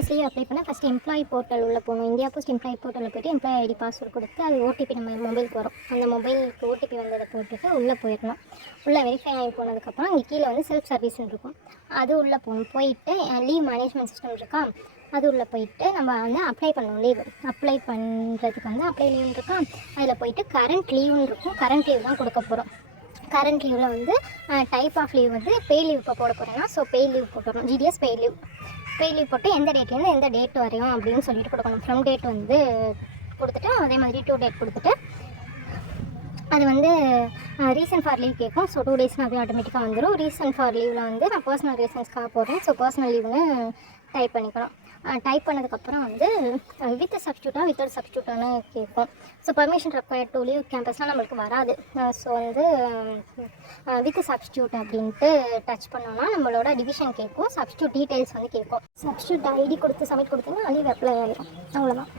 TDS leave apply பண்ணால் first employee portal உள்ளே போகணும். இந்தியா போஸ்ட் எம்ப்ளாயி போர்ட்டலில் போய்ட்டு எம்ப்ளாயி ஐடி பாஸ்வேர்டு கொடுத்து அது ஓடிபி நம்ம மொபைலுக்கு வரும். அந்த மொபைலுக்கு ஓடிபி வந்ததை போட்டுட்டு உள்ளே போயிடணும். உள்ளே வெரிஃபை ஆகி போனதுக்கப்புறம் இங்கே கீழே வந்து செல்ஃப் சர்வீஸ்ன்னு இருக்கும், அது உள்ளே போகணும். போயிட்டு லீவ் மேனேஜ்மெண்ட் சிஸ்டம் இருக்கா, அது உள்ளே போயிட்டு நம்ம வந்து அப்ளை பண்ணணும். லீவ் அப்ளை பண்ணுறதுக்கு வந்து அப்ளை லீவ்னு இருக்கா, அதில் போயிட்டு கரண்ட் லீவ்னு இருக்கும். கரண்ட் லீவ் தான் கொடுக்க போகிறோம். கரண்ட் லீவில் வந்து டைப் ஆஃப் லீவ் வந்து பே லீவ் இப்போ போட போகிறேன்னா, ஸோ பே லீவ் போட்டுடணும். ஜிடிஎஸ் பே லீவ் போட்டு எந்த டேட்லேருந்து எந்த டேட் வரையும் அப்படின்னு சொல்லிட்டு கொடுக்கணும். ஃப்ரம் டேட் வந்து கொடுத்துட்டு அதே மாதிரி டூ டேட் கொடுத்துட்டு அது வந்து ரீசன் ஃபார் லீவ் கேட்கும். ஸோ 2 டேஸ்னால் அப்படியே ஆட்டோமேட்டிக்காக வந்துடும். ரீசன் ஃபார் லீவில் வந்து நான் பர்சனல் ரீசன்ஸ்க்காக போடுறேன். ஸோ பர்சனல் லீவ்னு டைப் பண்ணிக்கணும். டைப் பண்ணதுக்கப்புறம் வந்து வித் சப்ஸ்டியூட்டாக வித்தவுட் சப்ஸ்டியூட்டானு கேட்கும். So permission required to leave கேம்பஸ்லாம் நம்மளுக்கு வராது. ஸோ வந்து வித் சப்ஸ்டியூட் அப்படின்ட்டு டச் பண்ணோன்னா நம்மளோட டிவிஷன் கேட்கும். சப்ஸ்டியூட் டீட்டெயில்ஸ் வந்து கேட்கும். சப்ஸ்டியூட் ஐடி கொடுத்து சப்மிட் கொடுத்தீங்கன்னா லீவ் அப்ளை ஆகிடும். அவ்வளோதான்.